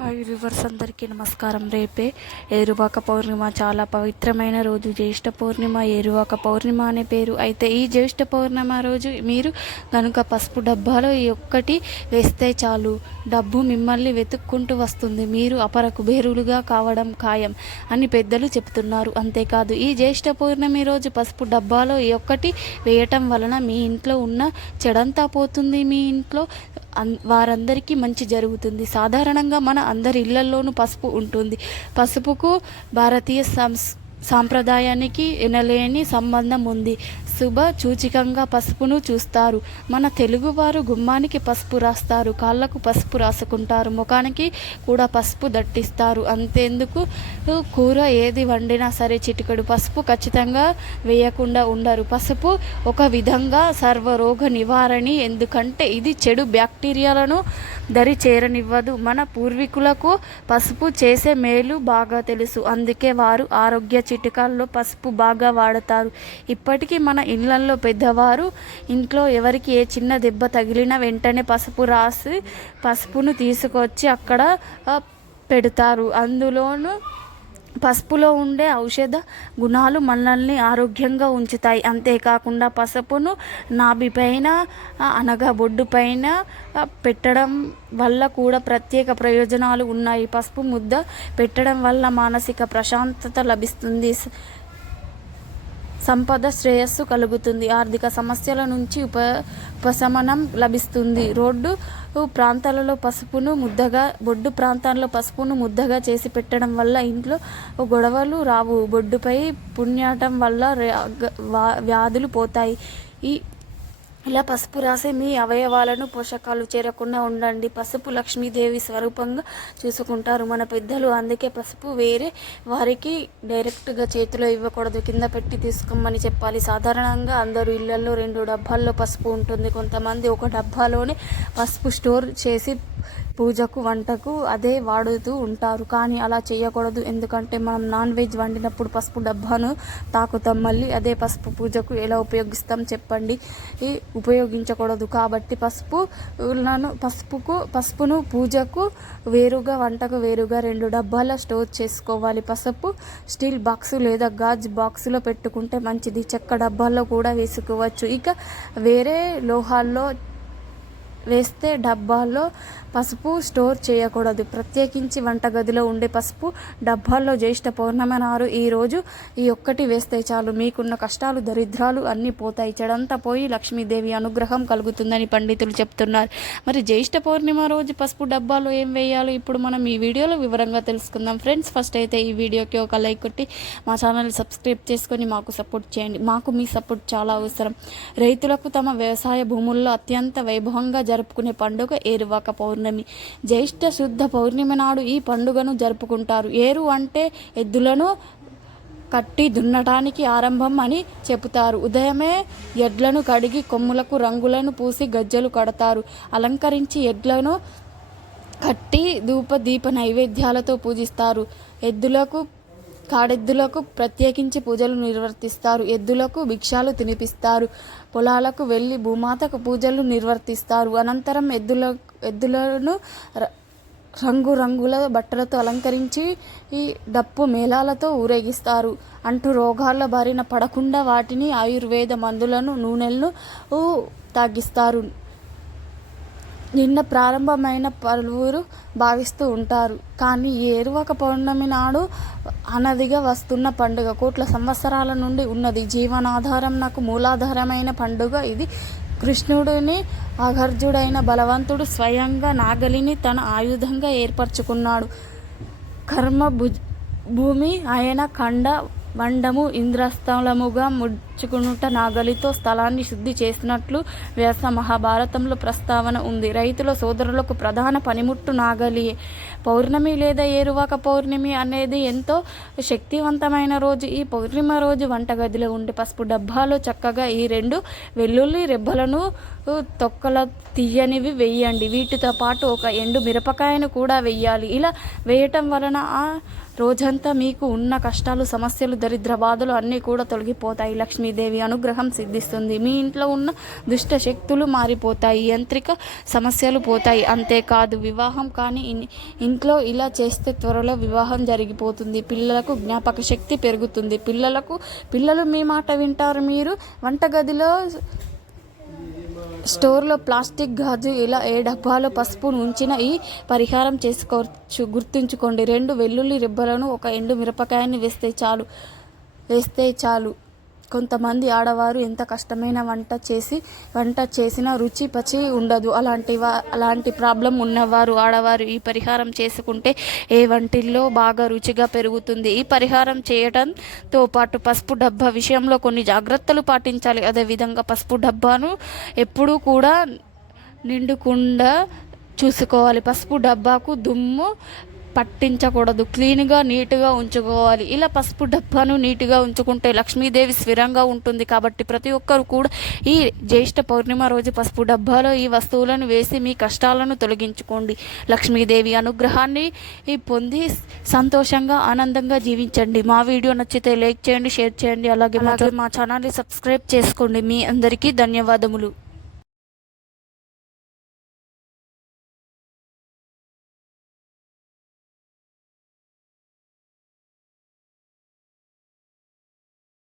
Hi reverse అందరికీ నమస్కారం. రేపే ఏరువాక పౌర్ణిమ. చాలా పవిత్రమైన రోజు. జ్యేష్ఠ పౌర్ణిమ ఏరువాక పౌర్ణిమ అనే పేరు. అయితే ఈ జ్యేష్ఠ పౌర్ణిమ రోజు మీరు కనుక పసుపు డబ్బాలో ఈ ఒక్కటి వేస్తే చాలు. డబ్బు మిమ్మల్ని వెతుక్కుంటూ వస్తుంది. మీరు అపర కుబేరులుగా కావడం ఖాయం అని పెద్దలు చెప్తున్నారు. అంతేకాదు ఈ జ్యేష్ఠ పౌర్ణమి రోజు పసుపు డబ్బాలో ఈ ఒక్కటి వేయటం వలన మీ ఇంట్లో ఉన్న చెడంతా పోతుంది. మీ ఇంట్లో వారందరికీ మంచి జరుగుతుంది. సాధారణంగా మన అందరి ఇళ్ళలోనూ పసుపు ఉంటుంది. పసుపుకు భారతీయ సంస్ సాంప్రదాయానికి ఎనలేని సంబంధం ఉంది. శుభ సూచికంగా పసుపును చూస్తారు. మన తెలుగువారు గుమ్మానికి పసుపు రాస్తారు. కాళ్ళకు పసుపు రాసుకుంటారు. ముఖానికి కూడా పసుపు దట్టిస్తారు. అంతేందుకు కూర ఏది వండినా సరే చిటికెడు. పసుపు ఖచ్చితంగా వేయకుండా ఉండరు. పసుపు ఒక విధంగా సర్వరోగ నివారణి. ఎందుకంటే ఇది చెడు బ్యాక్టీరియాలను దరి చేరనివ్వదు. మన పూర్వీకులకు పసుపు చేసే మేలు బాగా తెలుసు. అందుకే వారు ఆరోగ్య చిటికాల్లో పసుపు బాగా వాడతారు. ఇప్పటికీ మన ఇళ్ళల్లో పెద్దవారు ఇంట్లో ఎవరికి ఏ చిన్న దెబ్బ తగిలినా వెంటనే పసుపు రాసి పసుపును తీసుకొచ్చి అక్కడ పెడతారు. అందులోనూ పసుపులో ఉండే ఔషధ గుణాలు మనల్ని ఆరోగ్యంగా ఉంచుతాయి. అంతేకాకుండా పసుపును నాభిపైన అనగా బొడ్డు పైన పెట్టడం వల్ల కూడా ప్రత్యేక ప్రయోజనాలు ఉన్నాయి. పసుపు ముద్ద పెట్టడం వల్ల మానసిక ప్రశాంతత లభిస్తుంది. సంపద శ్రేయస్సు కలుగుతుంది. ఆర్థిక సమస్యల నుంచి ఉప ఉపశమనం లభిస్తుంది. రోడ్డు ప్రాంతాలలో పసుపును ముద్దగా బొడ్డు ప్రాంతాల్లో పసుపును ముద్దగా చేసి పెట్టడం వల్ల ఇంట్లో గొడవలు రావు. బొడ్డుపై పుణ్యాటం వల్ల వ్యాధులు పోతాయి. ఈ ఇలా పసుపు రాసి మీ అవయవాలను పోషకాలు చేరకుండా ఉండండి. పసుపు లక్ష్మీదేవి స్వరూపంగా చూసుకుంటారు మన పెద్దలు. అందుకే పసుపు వేరే వారికి డైరెక్ట్గా చేతిలో ఇవ్వకూడదు. కింద పెట్టి తీసుకోమని చెప్పాలి. సాధారణంగా అందరూ ఇళ్ళలో రెండు డబ్బాల్లో పసుపు ఉంటుంది. కొంతమంది ఒక డబ్బాలోనే పసుపు స్టోర్ చేసి పూజకు వంటకు అదే వాడుతూ ఉంటారు. కానీ అలా చేయకూడదు. ఎందుకంటే మనం నాన్ వెజ్ వండినప్పుడు పసుపు డబ్బాను తాకుతాం. మళ్ళీ అదే పసుపు పూజకు ఎలా ఉపయోగిస్తాం చెప్పండి. ఉపయోగించకూడదు. కాబట్టి పసుపు పసుపుకు పసుపును పూజకు వేరుగా వంటకు వేరుగా రెండు డబ్బాల స్టోర్ చేసుకోవాలి. పసుపు స్టీల్ బాక్సు లేదా గాజ్ బాక్సులో పెట్టుకుంటే మంచిది. చెక్క డబ్బాల్లో కూడా వేసుకోవచ్చు. ఇక వేరే లోహాల్లో వేస్తే డబ్బాల్లో పసుపు స్టోర్ చేయకూడదు. ప్రత్యేకించి వంటగదిలో ఉండే పసుపు డబ్బాల్లో జ్యేష్ఠ పౌర్ణమి నారు ఈరోజు ఈ ఒక్కటి వేస్తే చాలు. మీకున్న కష్టాలు దరిద్రాలు అన్నీ పోతాయి. చెడంతా పోయి లక్ష్మీదేవి అనుగ్రహం కలుగుతుందని పండితులు చెప్తున్నారు. మరి జ్యేష్ఠ పౌర్ణిమ రోజు పసుపు డబ్బాలో ఏం వేయాలో ఇప్పుడు మనం ఈ వీడియోలో వివరంగా తెలుసుకుందాం. ఫ్రెండ్స్ ఫస్ట్ అయితే ఈ వీడియోకి ఒక లైక్ కొట్టి మా ఛానల్ సబ్స్క్రైబ్ చేసుకొని మాకు సపోర్ట్ చేయండి. మాకు మీ సపోర్ట్ చాలా అవసరం. రైతులకు తమ వ్యవసాయ భూముల్లో అత్యంత వైభవంగా జరుపుకునే పండుగ ఏరువాక పౌర్ణమి. పౌర్ణమి. జ్యేష్ఠ శుద్ధ పౌర్ణమి నాడు ఈ పండుగను జరుపుకుంటారు. ఏరు అంటే ఎద్దులను కట్టి దున్నటానికి ఆరంభం అని చెబుతారు ఉదయమే ఎడ్లను కడిగి కొమ్ములకు రంగులను పూసి గజ్జలు కడతారు. అలంకరించి ఎడ్లను కట్టి ధూప దీప నైవేద్యాలతో పూజిస్తారు. ఎద్దులకు కాడెద్దులకు ప్రత్యేకించి పూజలు నిర్వర్తిస్తారు. ఎద్దులకు భిక్షాలు తినిపిస్తారు. పొలాలకు వెళ్ళి భూమాతకు పూజలు నిర్వర్తిస్తారు. అనంతరం ఎద్దులకు ఎద్దులను ర- రంగురంగుల బట్టలతో అలంకరించి ఈ డప్పు మేళాలతో ఊరేగిస్తారు. అంటూ రోగాల బారిన పడకుండా వాటిని ఆయుర్వేద మందులను నూనెలను తాగిస్తారు. నిన్న ప్రారంభమైన పలువురు భావిస్తూ ఉంటారు. కానీ ఏరువక పౌర్ణమి నాడు అనదిగా వస్తున్న పండుగ కోట్ల సంవత్సరాల నుండి ఉన్నది. జీవనాధారం నాకు మూలాధారమైన పండుగ ఇది. కృష్ణుడిని అగర్జుడైన బలవంతుడు స్వయంగా నాగలిని తన ఆయుధంగా ఏర్పరచుకున్నాడు. కర్మ భుజ్ భూమి ఆయన ఖండ వండము ఇంద్రస్థలముగా ముడుచుకునుట నాగలితో స్థలాన్ని శుద్ధి చేసినట్లు వ్యాస మహాభారతంలో ప్రస్తావన ఉంది. రైతుల సోదరులకు ప్రధాన పనిముట్టు నాగలి. పౌర్ణమి లేదా ఏరువాక పౌర్ణమి అనేది ఎంతో శక్తివంతమైన రోజు. ఈ పౌర్ణిమ రోజు వంటగదిలో ఉండే పసుపు డబ్బాలో చక్కగా ఈ రెండు వెల్లుల్లి రెబ్బలను తొక్కల తీయనివి వేయండి. వీటితో పాటు ఒక ఎండు మిరపకాయను కూడా వేయాలి. ఇలా వేయటం వలన ఆ రోజంతా మీకు ఉన్న కష్టాలు సమస్యలు దరిద్ర బాధలు అన్నీ కూడా తొలగిపోతాయి. లక్ష్మీ లక్ష్మీదేవి అనుగ్రహం సిద్ధిస్తుంది. మీ ఇంట్లో ఉన్న దుష్ట శక్తులు మారిపోతాయి యాంత్రిక సమస్యలు పోతాయి. అంతేకాదు వివాహం కానీ ఇన్- ఇంట్లో ఇలా చేస్తే త్వరలో వివాహం జరిగిపోతుంది. పిల్లలకు జ్ఞాపక శక్తి పెరుగుతుంది. పిల్లలకు పిల్లలు మీ మాట వింటారు. మీరు వంటగదిలో స్టోర్లో ప్లాస్టిక్ గాజు ఇలా ఏ డబ్బాలో పసుపు ఉంచిన ఈ పరిహారం చేసుకోవచ్చు. గుర్తుంచుకోండి రెండు వెల్లుల్లి రిబ్బలను ఒక ఎండు మిరపకాయని వేస్తే చాలు వేస్తే చాలు. కొంతమంది ఆడవారు ఎంత కష్టమైన వంట చేసి వంట చేసినా రుచి పచి ఉండదు. అలాంటి వా అలాంటి ప్రాబ్లం ఉన్నవారు ఆడవారు ఈ పరిహారం చేసుకుంటే ఏ వంటిల్లో బాగా రుచిగా పెరుగుతుంది. ఈ పరిహారం చేయడంతో పాటు పసుపు డబ్బా విషయంలో కొన్ని జాగ్రత్తలు పాటించాలి. అదేవిధంగా పసుపు డబ్బాను ఎప్పుడూ కూడా నిండుకుండా చూసుకోవాలి. పసుపు డబ్బాకు దుమ్ము పట్టించకూడదు. క్లీన్గా నీట్గా ఉంచుకోవాలి. ఇలా పసుపు డబ్బాను నీట్గా ఉంచుకుంటే లక్ష్మీదేవి స్థిరంగా ఉంటుంది. కాబట్టి ప్రతి ఒక్కరు కూడా ఈ జ్యేష్ఠ పౌర్ణిమ రోజు పసుపు డబ్బాలో ఈ వస్తువులను వేసి మీ కష్టాలను తొలగించుకోండి. లక్ష్మీదేవి అనుగ్రహాన్ని పొంది సంతోషంగా ఆనందంగా జీవించండి. మా వీడియో నచ్చితే లైక్ చేయండి షేర్ చేయండి. అలాగే అలాగే మా ఛానల్ని సబ్స్క్రైబ్ చేసుకోండి. మీ అందరికీ ధన్యవాదములు.